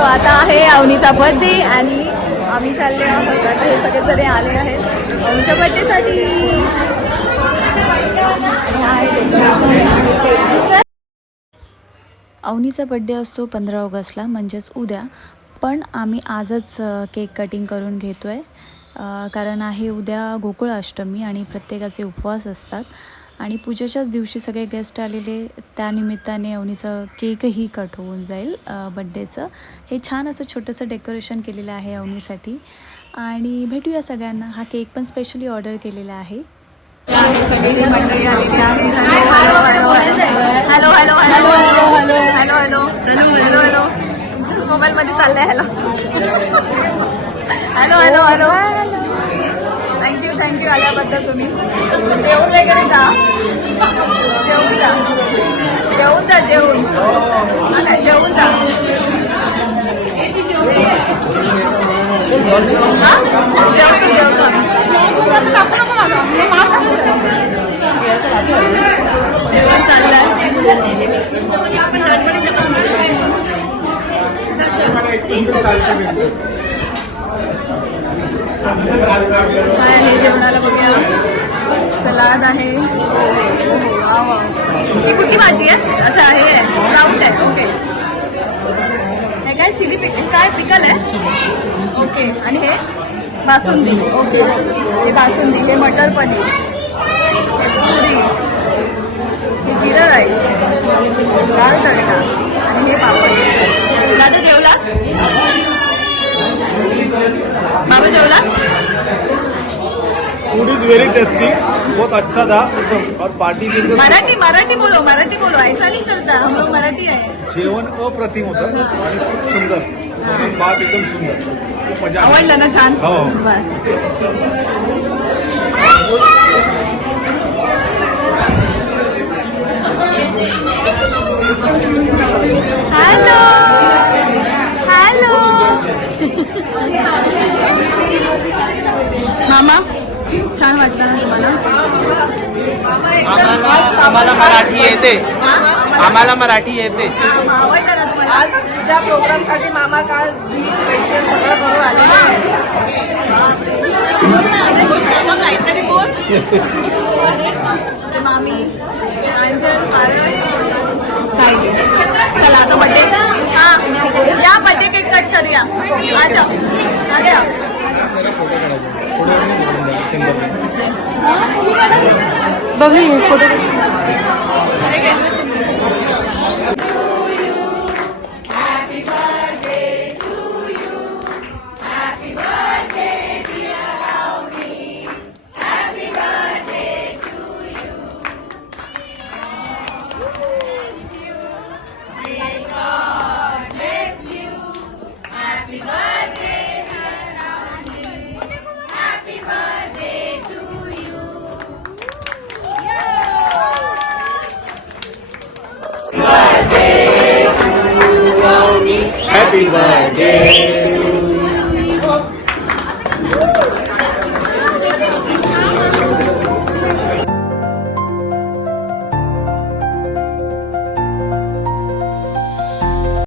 So आता आहे अवनीचा birthday आणि आम्ही चालले आहोत. आता हे सगळे जण आले आहेत अवनीच्या बर्थडेसाठी. अवनीचा बड्डे असतो 15 ऑगस्टला म्हणजेच उद्या. पण आम्ही आजच केक कटिंग करून घेतो आहे, कारण आहे उद्या गोकुळ अष्टमी आणि प्रत्येकाचे उपवास असतात. आणि पूजेच्याच दिवशी सगळे गेस्ट आलेले, त्यानिमित्ताने अवनीचं केकही कट होऊन जाईल बड्डेचं. हे छान असं छोटंसं डेकोरेशन केलेलं आहे अवनीसाठी. आणि भेटूया सगळ्यांना. हा केक पण स्पेशली ऑर्डर केलेला आहे. सगळी मंडळी आलेली आहे. Hello hello hello hello hello hello hello hello hello hello तुमच्याच मोबाईलमध्ये चाललंय. Hello hello hello hello thank you आल्याबद्दल. तुम्ही जेवून वगैरे जा, जेवून जा जेवून जा जेवून जेवून जा. जेवतो जेवतो जेवण चाललंय. काय आहे जेवणाला बघूया. सलाद आहे. ही कुठली भाजी आहे? अच्छा आहे स्प्राउट आहे. ओके. हे काय चिली पिकल, काय पिकल आहे? ओके. आणि हे बासुंदी. ओके. हे बासुंदी, हे मटर पनीर, पुरी, हे जिरा राईस, दाल तडका आणि हे पापड. दादा जेवला? बाबा जेवला? फूड इज वेरी टेस्टी, बहुत अच्छा था और पार्टी के लिए मराठी बोलो ऐसा नहीं चलता, हम लोग मराठी है. जेवण अप्रतिम होतं आणि खूप सुंदर, बात एकदम सुंदर, खूप मजा आली. आवडलं ना? छान. हो. बस. हॅलो हॅलो मामा, छान वाटलं ना तुम्हाला? आम्हाला मराठी येते, आम्हाला मराठी येते. आवडलं ना तुम्हाला? आज त्या प्रोग्रामसाठी मामा काल स्पेशल सगळं करून आलेले आहेत. काहीतरी बोल. मामी, अंजन, पारस, साई. चला आता बड्डे. हां या बड्डे केक कट करूया. आ जाओ आ जाओ. बघू फोटो. Happy birthday